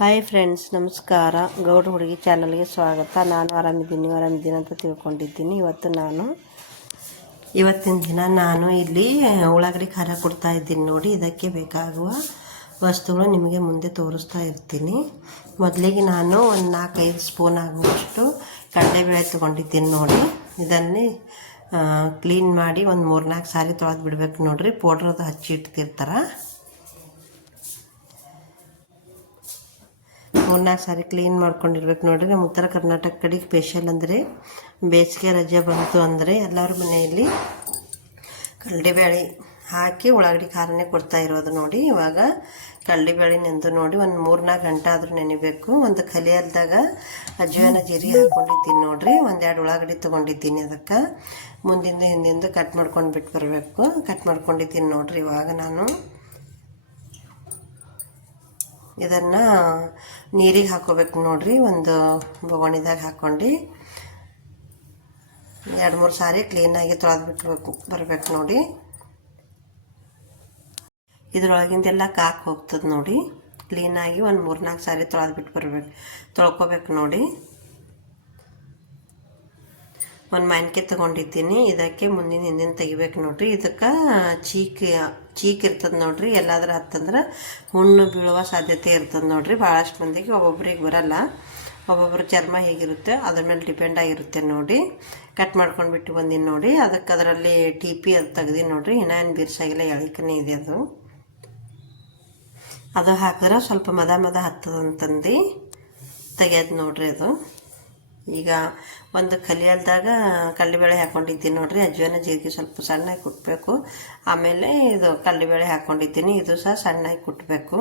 Hi friends ನಮಸ್ಕಾರ. ಗೌಡ ಹುಡುಗಿ ಚಾನಲ್ಗೆ ಸ್ವಾಗತ. ನಾನು ಆರಾಮಿದ್ದೀನಿ. ಆರಾಮಿದ್ದೀನಿ ಅಂತ ತಿಳ್ಕೊಂಡಿದ್ದೀನಿ. ಇವತ್ತು ನಾನು, ಇವತ್ತಿನ ದಿನ ನಾನು ಇಲ್ಲಿ ಉಳ್ಳಾಗಡ್ಡಿ ಖಾರ ಕೊಡ್ತಾ ಇದ್ದೀನಿ ನೋಡಿ. ಇದಕ್ಕೆ ಬೇಕಾಗುವ ವಸ್ತುಗಳು ನಿಮಗೆ ಮುಂದೆ ತೋರಿಸ್ತಾ ಇರ್ತೀನಿ. ಮೊದಲಿಗೆ ನಾನು ಒಂದು ನಾಲ್ಕೈದು ಸ್ಪೂನ್ ಆಗುವಷ್ಟು ಕಡಲೆಬೇಳೆ ತೊಗೊಂಡಿದ್ದೀನಿ ನೋಡಿ. ಇದನ್ನೇ ಕ್ಲೀನ್ ಮಾಡಿ ಒಂದು ಮೂರು ನಾಲ್ಕು ಸಾರಿ ತೊಳೆದು ಬಿಡ್ಬೇಕು ನೋಡ್ರಿ. ಪೌಡ್ರದ್ದು ಹಚ್ಚಿ ಇಡ್ತಿರ್ತಾರೆ. ಮೂರ್ನಾಲ್ಕು ಸಾರಿ ಕ್ಲೀನ್ ಮಾಡ್ಕೊಂಡಿರ್ಬೇಕು ನೋಡಿರಿ. ನಮ್ಮ ಉತ್ತರ ಕರ್ನಾಟಕ ಕಡೆಗೆ ಸ್ಪೆಷಲ್ ಅಂದರೆ ಬೇಸಿಗೆ ರಜೆ ಬಂತು ಅಂದರೆ ಎಲ್ಲರ ಮನೆಯಲ್ಲಿ ಕಡಲೆಬೇಳೆ ಹಾಕಿ ಉಳ್ಳಾಗಡ್ಡಿ ಖಾರನೇ ಕೊಡ್ತಾ ಇರೋದು ನೋಡಿ. ಇವಾಗ ಕಡಲೆಬೇಳೆ ನೆಂದು ನೋಡಿ ಒಂದು ಮೂರ್ನಾಲ್ಕು ಗಂಟೆ ಆದರೂ ನೆನಿಬೇಕು. ಒಂದು ಕಲಿಯಲ್ದಾಗ ಅಜ್ವಾನ ಜೀರಿಗೆ ಹಾಕ್ಕೊಂಡಿದ್ದೀನಿ ನೋಡಿರಿ. ಒಂದೆರಡು ಉಳ್ಳಾಗಡ್ಡಿ ತೊಗೊಂಡಿದ್ದೀನಿ ಅದಕ್ಕೆ. ಮುಂದಿಂದ ಹಿಂದಿಂದ ಕಟ್ ಮಾಡ್ಕೊಂಡು ಬಿಟ್ಟು ಬರಬೇಕು. ಕಟ್ ಮಾಡ್ಕೊಂಡಿದ್ದೀನಿ ನೋಡಿರಿ ಇವಾಗ ನಾನು. ಇದನ್ನು ನೀರಿಗೆ ಹಾಕೋಬೇಕು ನೋಡ್ರಿ. ಒಂದು ಬೊಗಣಿದಾಗ ಹಾಕ್ಕೊಂಡು ಎರಡು ಮೂರು ಸಾರಿ ಕ್ಲೀನಾಗಿ ತೊಳೆದು ಬಿಟ್ಬೇಕು, ಬರಬೇಕು ನೋಡಿ. ಇದ್ರೊಳಗಿಂದೆಲ್ಲ ಕಾಕು ಹೋಗ್ತದೆ ನೋಡಿ. ಕ್ಲೀನಾಗಿ ಒಂದು ಮೂರು ನಾಲ್ಕು ಸಾರಿ ತೊಳೆದು ಬಿಟ್ಟು ಬರ್ಬೇಕು, ತೊಳ್ಕೊಬೇಕು ನೋಡಿ. ಒಂದು ಮಾನ್ಕೆ ತೊಗೊಂಡಿದ್ದೀನಿ. ಇದಕ್ಕೆ ಮುಂದಿನ ಹಿಂದಿನ ತೆಗಿಬೇಕು ನೋಡ್ರಿ. ಇದಕ್ಕೆ ಚೀಕ್ ಚೀಕ್ ಇರ್ತದೆ ನೋಡ್ರಿ. ಎಲ್ಲಾದ್ರೂ ಹತ್ತಂದ್ರೆ ಹುಣ್ಣು ಬೀಳುವ ಸಾಧ್ಯತೆ ಇರ್ತದೆ ನೋಡ್ರಿ. ಭಾಳಷ್ಟು ಮಂದಿಗೆ ಒಬ್ಬೊಬ್ರಿಗೆ ಬರಲ್ಲ. ಒಬ್ಬೊಬ್ರು ಚರ್ಮ ಹೇಗಿರುತ್ತೆ, ಅದ್ರ ಮೇಲೆ ಡಿಪೆಂಡ್ ಆಗಿರುತ್ತೆ ನೋಡಿ. ಕಟ್ ಮಾಡ್ಕೊಂಡು ಬಿಟ್ಟು ಬಂದೀನಿ ನೋಡಿ. ಅದಕ್ಕೆ ಅದರಲ್ಲಿ ಟಿ ಪಿ ಅದು ತೆಗ್ದೀನಿ ನೋಡ್ರಿ. ಇನ್ನೇನು ಬಿರ್ಸಾಗಿಲ್ಲ, ಎಳಿಕನೇ ಇದೆ ಅದು. ಅದು ಹಾಕಿದ್ರೆ ಸ್ವಲ್ಪ ಮದ ಮದ ಹತ್ತದಂತಂದು ತೆಗೆಯೋದು ನೋಡ್ರಿ ಅದು. ಈಗ ಒಂದು ಕಲಿಯಲ್ದಾಗ ಕಡಲೆಬೇಳೆ ಹಾಕ್ಕೊಂಡಿದ್ದೀನಿ ನೋಡ್ರಿ. ಅಜ್ವಾನ ಜೀರಿಗೆ ಸ್ವಲ್ಪ ಸಣ್ಣಗೆ ಕುಟ್ಟಬೇಕು ಆಮೇಲೆ ಇದು ಕಡಲೆಬೇಳೆ ಹಾಕ್ಕೊಂಡಿದ್ದೀನಿ ಇದು ಸಹ ಸಣ್ಣಗೆ ಕುಟ್ಟಬೇಕು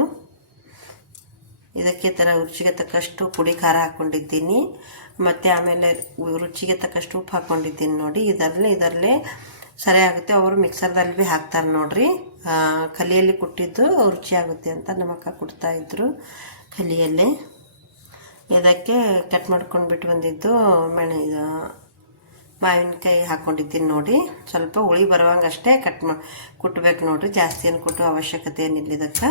ಇದಕ್ಕೆ ಥರ ರುಚಿಗೆ ತಕ್ಕಷ್ಟು ಪುಡಿ ಖಾರ ಹಾಕ್ಕೊಂಡಿದ್ದೀನಿ ಮತ್ತು ಆಮೇಲೆ ರುಚಿಗೆ ತಕ್ಕಷ್ಟು ಉಪ್ಪು ಹಾಕ್ಕೊಂಡಿದ್ದೀನಿ ನೋಡಿ. ಇದರಲ್ಲೇ ಇದರಲ್ಲೇ ಸರಿ ಆಗುತ್ತೆ. ಅವರು ಮಿಕ್ಸರ್ದಲ್ಲಿ ಭೀ ಹಾಕ್ತಾರೆ ನೋಡ್ರಿ. ಕಲಿಯಲ್ಲಿ ಕುಟ್ಟಿದ್ದು ರುಚಿ ಆಗುತ್ತೆ ಅಂತ ನಮ್ಮ ಅಕ್ಕ ಕುಡ್ತಾಯಿದ್ರು ಕಲಿಯಲ್ಲೇ. ಇದಕ್ಕೆ ಕಟ್ ಮಾಡ್ಕೊಂಡು ಬಿಟ್ಟು ಬಂದಿದ್ದು ಮೆಣ, ಇದು ಮಾವಿನಕಾಯಿ ಹಾಕ್ಕೊಂಡಿದ್ದೀನಿ ನೋಡಿ. ಸ್ವಲ್ಪ ಹುಳಿ ಬರುವಂಗೆ ಅಷ್ಟೇ ಕಟ್ ಮಾ, ಕುಟ್ಬೇಕು ನೋಡಿರಿ. ಜಾಸ್ತಿ ಏನು ಕುಟ್ಟು ಅವಶ್ಯಕತೆ ಏನಿಲ್ಲ ಇದಕ್ಕೆ.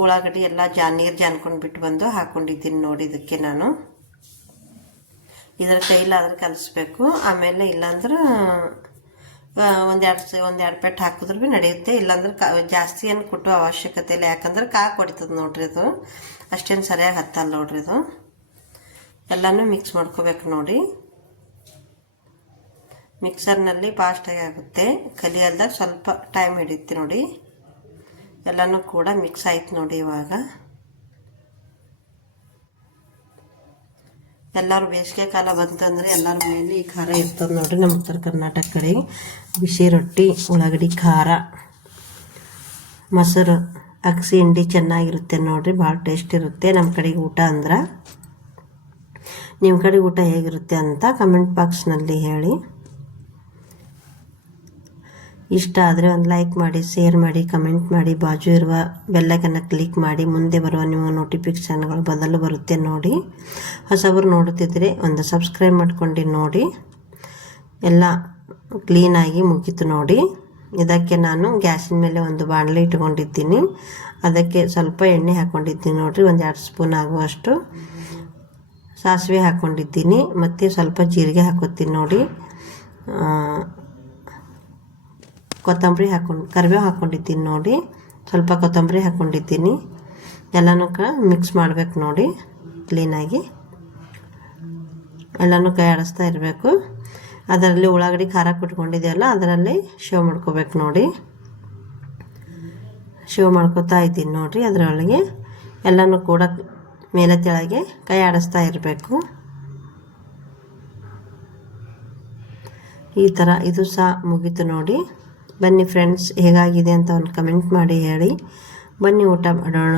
ಉಳ್ಳಾಗಡ್ಡಿ ಎಲ್ಲ ಜಾ, ನೀರು ಜಾನ್ಕೊಂಡು ಬಿಟ್ಟು ಬಂದು ಹಾಕ್ಕೊಂಡಿದ್ದೀನಿ ನೋಡಿ ಇದಕ್ಕೆ ನಾನು. ಇದರ ಕೈಲಾದ್ರೆ ಕಲಿಸ್ಬೇಕು. ಆಮೇಲೆ ಇಲ್ಲಾಂದ್ರೆ ಒಂದೆರಡು ಒಂದೆರಡು ಪೆಟ್ಟು ಹಾಕಿದ್ರು ಭೀ ನಡೆಯುತ್ತೆ. ಇಲ್ಲಾಂದ್ರೆ ಕಾ, ಜಾಸ್ತಿ ಏನು ಕುಟ್ಟುವ ಅವಶ್ಯಕತೆ ಇಲ್ಲ. ಯಾಕಂದ್ರೆ ಕಾ ಕೊಡ್ತದೆ ನೋಡ್ರಿ ಅದು. ಅಷ್ಟೇನು ಸರಿಯಾಗಿ ಹತ್ತಲ್ಲ ನೋಡ್ರಿ ಅದು. ಎಲ್ಲನೂ ಮಿಕ್ಸ್ ಮಾಡ್ಕೋಬೇಕು ನೋಡಿ. ಮಿಕ್ಸರ್ನಲ್ಲಿ ಫಾಸ್ಟಾಗಿ ಆಗುತ್ತೆ. ಕಲಿಯಲ್ದಾಗ ಸ್ವಲ್ಪ ಟೈಮ್ ಹಿಡಿಯುತ್ತೆ ನೋಡಿ. ಎಲ್ಲನೂ ಕೂಡ ಮಿಕ್ಸ್ ಆಯ್ತು ನೋಡಿ ಇವಾಗ. ಎಲ್ಲರೂ ಬೇಸಿಗೆ ಕಾಲ ಬಂತಂದರೆ ಎಲ್ಲರ ಮನೆಯಲ್ಲಿ ಈ ಖಾರ ಇರ್ತದೆ ನೋಡ್ರಿ ನಮ್ಮ ಉತ್ತರ ಕರ್ನಾಟಕ ಕಡೆ. ಬಿಸಿ ರೊಟ್ಟಿ, ಉಳ್ಳಾಗಡ್ಡಿ, ಖಾರ, ಮೊಸರು, ಅಗಸಿ, ಹಿಂಡಿ ಚೆನ್ನಾಗಿರುತ್ತೆ ನೋಡ್ರಿ, ಭಾಳ ಟೇಸ್ಟ್ ಇರುತ್ತೆ. ನಮ್ಮ ಕಡೆಗೆ ಊಟ ಅಂದ್ರೆ. ನಿಮ್ಮ ಕಡೆ ಊಟ ಹೇಗಿರುತ್ತೆ ಅಂತ ಕಮೆಂಟ್ ಬಾಕ್ಸ್ನಲ್ಲಿ ಹೇಳಿ. ಇಷ್ಟ ಆದರೆ ಒಂದು ಲೈಕ್ ಮಾಡಿ ಶೇರ್ ಮಾಡಿ ಕಮೆಂಟ್ ಮಾಡಿ, ಬಾಜು ಇರುವ ಬೆಲ್ಲೈಕನ್ನು ಕ್ಲಿಕ್ ಮಾಡಿ, ಮುಂದೆ ಬರುವ ನಿಮ್ಮ ನೋಟಿಫಿಕೇಷನ್ಗಳು ಬದಲು ಬರುತ್ತೆ ನೋಡಿ. ಹೊಸಬ್ರು ನೋಡುತ್ತಿದ್ದರೆ ಒಂದು ಸಬ್ಸ್ಕ್ರೈಬ್ ಮಾಡ್ಕೊಂಡು ನೋಡಿ. ಎಲ್ಲ ಕ್ಲೀನಾಗಿ ಮುಗೀತು ನೋಡಿ. ಇದಕ್ಕೆ ನಾನು ಗ್ಯಾಸಿನ ಮೇಲೆ ಒಂದು ಬಾಣಲೆ ಇಟ್ಕೊಂಡಿದ್ದೀನಿ. ಅದಕ್ಕೆ ಸ್ವಲ್ಪ ಎಣ್ಣೆ ಹಾಕ್ಕೊಂಡಿದ್ದೀನಿ ನೋಡಿರಿ, ಒಂದು ಎರಡು ಸ್ಪೂನ್ ಆಗುವಷ್ಟು. ಸಾಸಿವೆ ಹಾಕ್ಕೊಂಡಿದ್ದೀನಿ ಮತ್ತು ಸ್ವಲ್ಪ ಜೀರಿಗೆ ಹಾಕೋತೀನಿ ನೋಡಿ. ಕೊತ್ತಂಬರಿ ಹಾಕ್ಕೊಂಡು ಕರಿಬೇವು ಹಾಕ್ಕೊಂಡಿದ್ದೀನಿ ನೋಡಿ. ಸ್ವಲ್ಪ ಕೊತ್ತಂಬರಿ ಹಾಕ್ಕೊಂಡಿದ್ದೀನಿ ಎಲ್ಲನೂ ಕ ಮಿಕ್ಸ್ ಮಾಡಬೇಕು ನೋಡಿ ಕ್ಲೀನಾಗಿ ಎಲ್ಲನೂ ಕೈ ಆಡಿಸ್ತಾ ಇರಬೇಕು. ಅದರಲ್ಲಿ ಉಳ್ಳಾಗಡ್ಡಿ ಖಾರ ಕುಟ್ಕೊಂಡಿದೆಯಲ್ಲ, ಅದರಲ್ಲಿ ಶೇವ್ ಮಾಡ್ಕೋಬೇಕು ನೋಡಿ. ಶೇವ್ ಮಾಡ್ಕೋತಾ ಇದ್ದೀನಿ ನೋಡಿರಿ ಅದರೊಳಗೆ. ಎಲ್ಲನೂ ಕೂಡ ಮೇಲೆ ತೆಳಗೆ ಕೈ ಆಡಿಸ್ತಾ ಇರಬೇಕು. ಈ ಥರ ಇದು ಸಹ ಮುಗೀತು ನೋಡಿ. ಬನ್ನಿ ಫ್ರೆಂಡ್ಸ್ ಹೇಗಾಗಿದೆ ಅಂತ ಒಂದು ಕಮೆಂಟ್ ಮಾಡಿ ಹೇಳಿ. ಬನ್ನಿ ಊಟ ಮಾಡೋಣ.